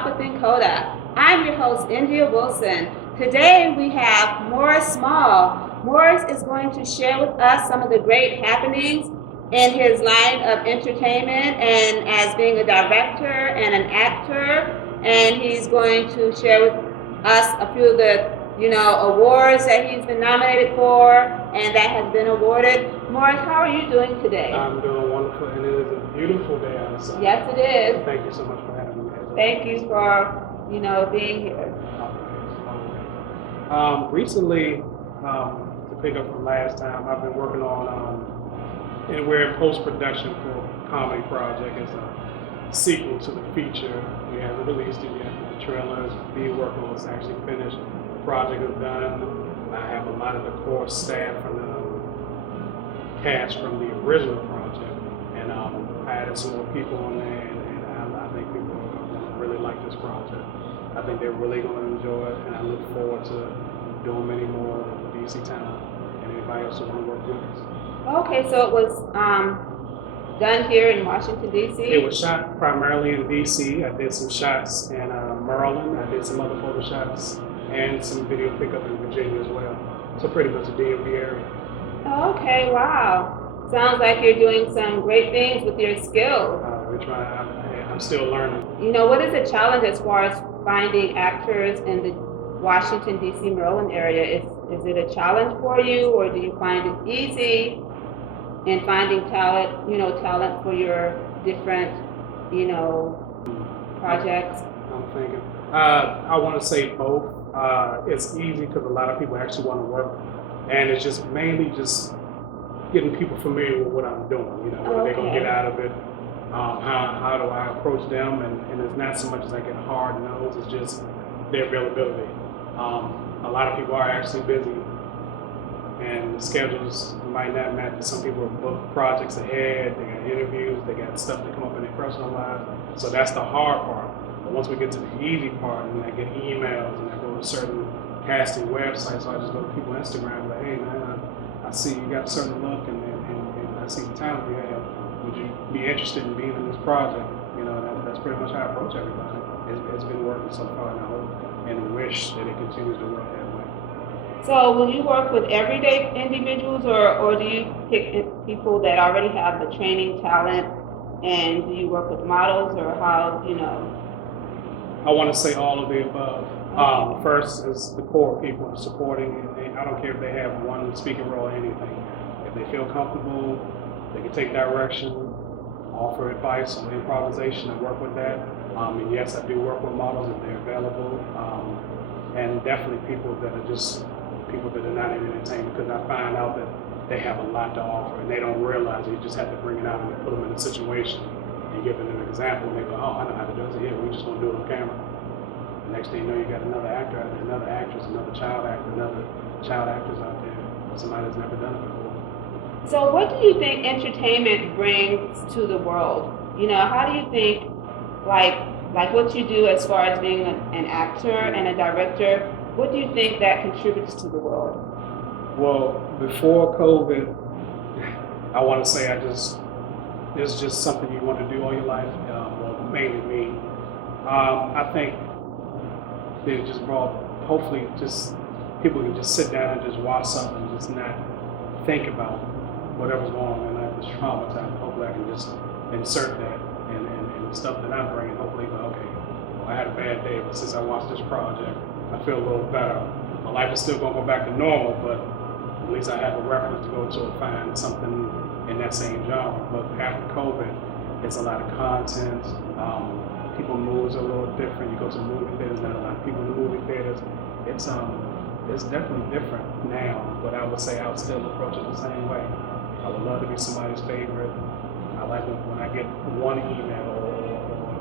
Talk with INCODA. I'm your host, India Wilson. Today we have Morris Small. Morris is going to share with us some of the great happenings in his line of entertainment and as being a director and an actor. And he's going to share with us a few of the awards that he's been nominated for and that has been awarded. Morris, how are you doing today? I'm doing wonderful, and it is a beautiful day outside. Yes, it is. Thank you so much for having me. Thank you for, being here. Recently, to pick up from last time, I've been working on, and we're in post-production for a comedy project. It's a sequel to the feature. We haven't released it yet. The trailer is being worked on. It's actually finished. The project is done. I have a lot of the core staff from the cast from the original project, and I added some more people on there, and I think people are going to really like this project. I think they're really going to enjoy it, and I look forward to doing many more with DC talent and anybody else who want to work with us. Okay, so it was done here in Washington, D.C.? It was shot primarily in D.C. I did some shots in Maryland. I did some other photo shots and some video pickup in Virginia as well. So pretty much the DMV area. Okay, wow. Sounds like you're doing some great things with your skills. We're trying. I'm still learning. What is the challenge as far as finding actors in the Washington, D.C., Maryland area? Is it a challenge for you, or do you find it easy in finding talent for your different, projects? I'm thinking. I want to say both. It's easy because a lot of people actually want to work, and it's just mainly just getting people familiar with what I'm doing. What they're gonna get out of it. How do I approach them? And it's not so much as I get a hard nose. It's just their availability. A lot of people are actually busy, and the schedules might not match. Some people are booked projects ahead. They got interviews. They got stuff that come up in their personal lives. So that's the hard part. But once we get to the easy part, and I get emails, and I go to certain casting websites, so I just go to people's Instagram, like, hey man, I see you got a certain look, and I see the talent you have. Would you be interested in being in this project? That's pretty much how I approach everybody. It's been working so far, and I hope and wish that it continues to work that way. So will you work with everyday individuals, or do you pick people that already have the training, talent, and do you work with models, or how, I want to say all of the above. Okay. First is the core people supporting, and I don't care if they have one speaking role or anything. If they feel comfortable, they can take direction, offer advice on improvisation, and work with that. And yes, I do work with models if they're available, and definitely people that are just people that are not in entertainment, because I find out that they have a lot to offer and they don't realize it. You just have to bring it out and put them in a situation and give them an example, and they go, oh, I know how to do it. Yeah, we just want to do it on camera. The next thing you know, you got another actor out there, another actress, another child actor, another child actress out there, somebody that's never done it before. So what do you think entertainment brings to the world? How do you think, like what you do as far as being an actor and a director, what do you think that contributes to the world? Well, before COVID, I want to say it's just something you want to do all your life, well, mainly me. I think that it just brought, hopefully, just people can just sit down and just watch something and just not think about whatever's going on in life, this trauma time. Hopefully I can just insert that and the stuff that I'm bringing, hopefully, okay, well, I had a bad day, but since I watched this project, I feel a little better. My life is still going to go back to normal, but at least I have a reference to go to and find something in that same genre. But after COVID, it's a lot of content. People moves are a little different. You go to movie theaters, not a lot of people in the movie theaters. It's definitely different now, but I would say I would still approach it the same way. I would love to be somebody's favorite. I like when I get one email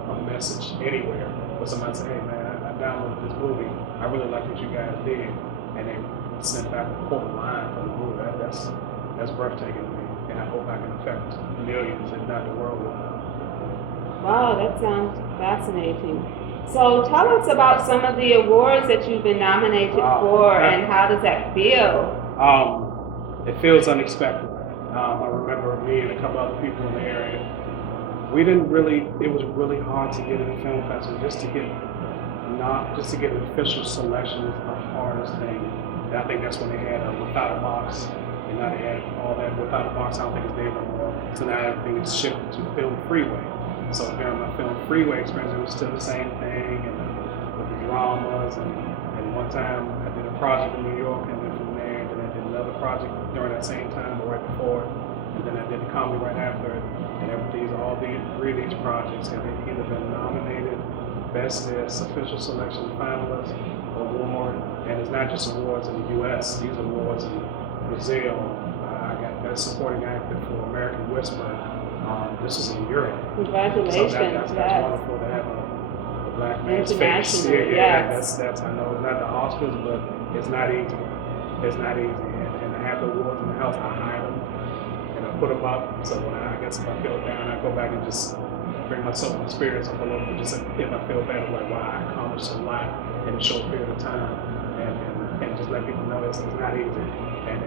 or a message anywhere where somebody say, hey man, I downloaded this movie. I really like what you guys did. And they sent back a quote line from the movie. That's breathtaking to me. And I hope I can affect millions, if not the world. Wow, that sounds fascinating. So tell us about some of the awards that you've been nominated for, and how does that feel? It feels unexpected. I remember me and a couple other people in the area. It was really hard to get in the film festival, just to get just to get an official selection is the hardest thing. And I think that's when they had Without a Box, and now they had all that Without a Box. I don't think it's there no more. So now everything is shifted to Film Freeway. So during my Film Freeway experience, it was still the same thing, and with the dramas. And one time I did a project in New York, and then from there, then I did another project during that same time, or right before, and then I did the comedy right after it. And all three of these projects have either been nominated, Best This, Official Selection Finalist, Award, and it's not just awards in the U.S. These awards in Brazil. I got Best Supporting Actor for American Whisper. This is in Europe. Congratulations! So that's wonderful to have a black man's face. Yes. That's I know it's not the Oscars, but it's not easy. It's not easy, and to have the awards in the house, I hide them and I put them up. So when I guess if I feel down, I go back and just bring myself and spirits up a little bit. Just if I feel bad, I'm like, wow, I accomplished a lot in a short period of time, and just let people know it's not easy, and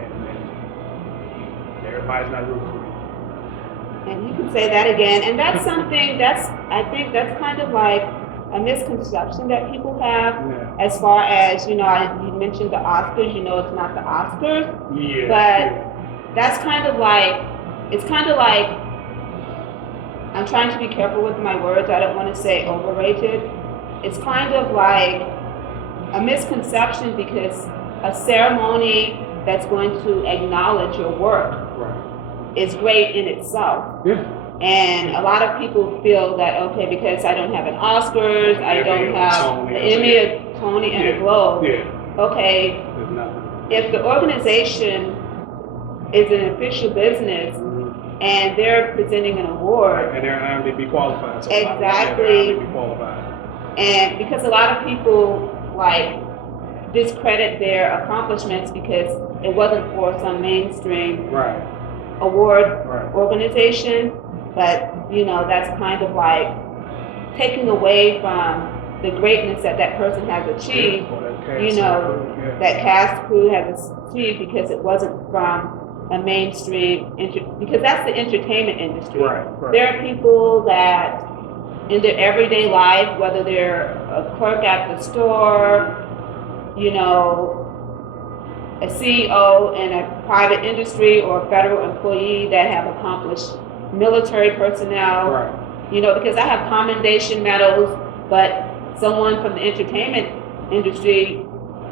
everybody's not rooting for me. And you can say that again, and that's something I think that's kind of like a misconception that people have, as far as, you mentioned the Oscars, it's not the Oscars, but that's kind of like, it's kind of like, I'm trying to be careful with my words, I don't want to say overrated, it's kind of like a misconception because a ceremony that's going to acknowledge your work is great in itself. And a lot of people feel that, okay, because I don't have an Oscars, I don't have an Emmy, a Tony, and a Globe. Okay, if the organization is an official business and they're presenting an award, and they're IMDb qualified, so exactly, IMDb qualified. And because a lot of people discredit their accomplishments because it wasn't for some mainstream award organization, but that's kind of like taking away from the greatness that person has achieved, that cast crew has achieved, because it wasn't from a mainstream, because that's the entertainment industry. There are people that in their everyday life, whether they're a clerk at the store, a CEO in a private industry, or a federal employee that have accomplished military personnel, because I have commendation medals, but someone from the entertainment industry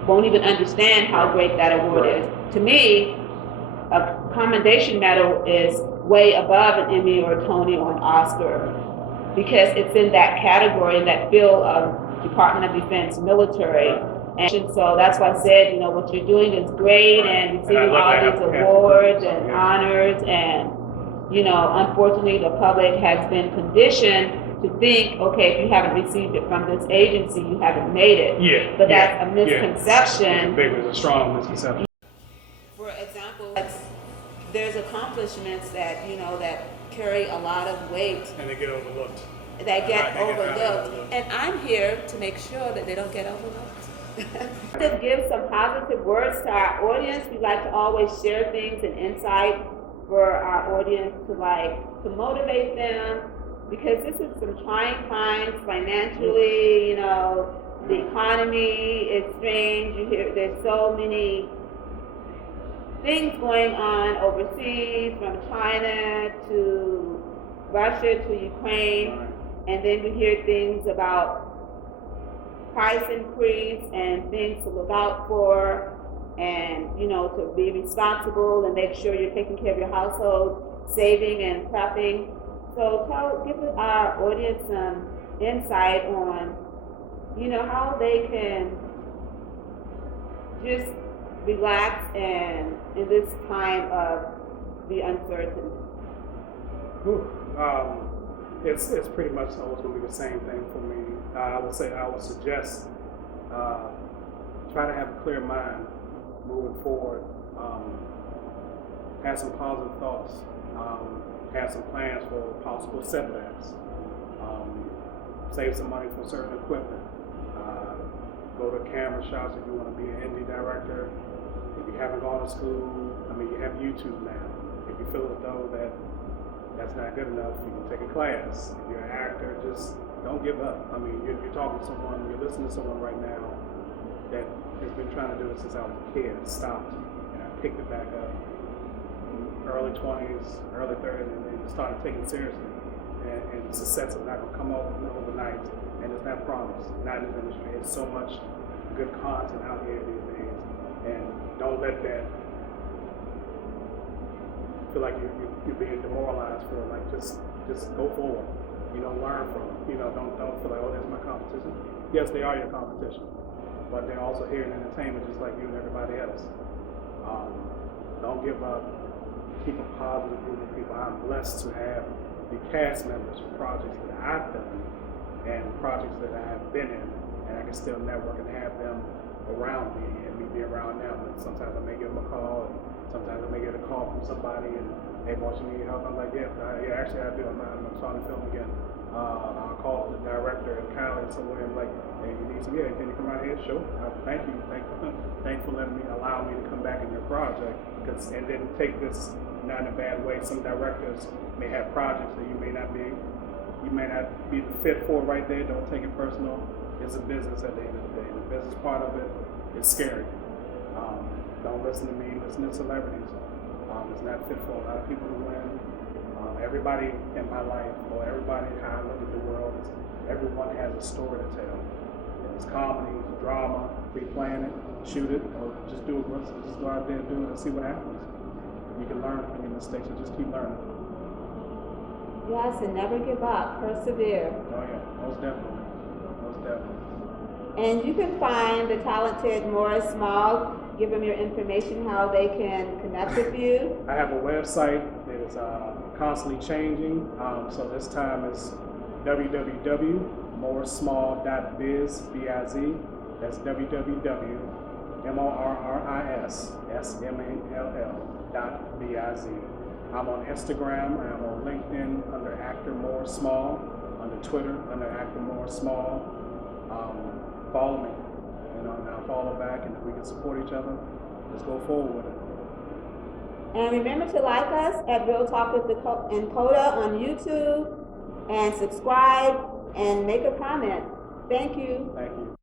won't even understand how great that award is. To me, a commendation medal is way above an Emmy or a Tony or an Oscar, because it's in that category, in that field of Department of Defense, military. And so that's why I said, what you're doing is great, and receiving all these awards and honors, and, unfortunately the public has been conditioned to think, okay, if you haven't received it from this agency, you haven't made it. But that's a misconception. It's a strong misconception. For example, there's accomplishments that, that carry a lot of weight. And they get overlooked. And I'm here to make sure that they don't get overlooked. To give some positive words to our audience, we like to always share things and insight for our audience to motivate them, because this is some trying times financially. The economy is strange. You hear there's so many things going on overseas, from China to Russia to Ukraine, and then we hear things about price increase and things to look out for, and to be responsible and make sure you're taking care of your household, saving and prepping. So give our audience some insight on how they can just relax and in this time of the uncertainty. It's pretty much always going to be the same thing for me. I would suggest try to have a clear mind moving forward. Have some positive thoughts. Have some plans for possible setbacks. Save some money for certain equipment. Go to camera shops if you want to be an indie director. If you haven't gone to school, you have YouTube now. If you feel as though that's not good enough, you can take a class. If you're an actor, just don't give up. I mean, you're talking to someone, you're listening to someone right now that has been trying to do it since I was a kid and stopped, and I picked it back up. Early 20s, early 30s, and then started taking it seriously. And success is not going to come overnight, and it's not promised, not in this industry. There's so much good content out here these days, and don't let that feel like you're being demoralized for it. Like just go forward. Learn from it. Don't feel like, oh, that's my competition. Yes, they are your competition, but they're also here in entertainment just like you and everybody else. Don't give up. Keep a positive group of people. I'm blessed to have the cast members for projects that I've done and projects that I have been in, and I can still network and have them around me and me be around them. And sometimes I may give them a call, and sometimes I may get a call from somebody and, hey, boss, you need help? I'm like, yeah, actually I do. I'm starting to film again. I'll call the director and Kylie somewhere and like, hey, you need some, yeah, can you come out here? Sure. Thank you. Thanks for allow me to come back in your project. And then take this not in a bad way. Some directors may have projects that you may not be the fit for right there. Don't take it personal. It's a business at the end of the day. The business part of it is scary. Don't listen to me. Listen to celebrities. It's not fit for a lot of people to win. Everybody in my life, or everybody how I look at the world, everyone has a story to tell. It's comedy, drama, pre-plan it, shoot it, or just do it once. Just go out there and do it and see what happens. You can learn from your mistakes and just keep learning. Yes, and never give up. Persevere. Oh yeah, most definitely. Most definitely. And you can find the talented Morris Small. Give them your information, how they can connect with you. I have a website that is constantly changing. So this time is www.morrissmall.biz, B-I-Z. That's www.morrissmall.biz. I'm on Instagram. I'm on LinkedIn under Actor Morris Small. Under Twitter under Actor Morris Small. Follow me. And I'll follow back, and if we can support each other, let's go forward with it. And remember to like us at Real Talk with INCODA on YouTube, and subscribe and make a comment. Thank you. Thank you.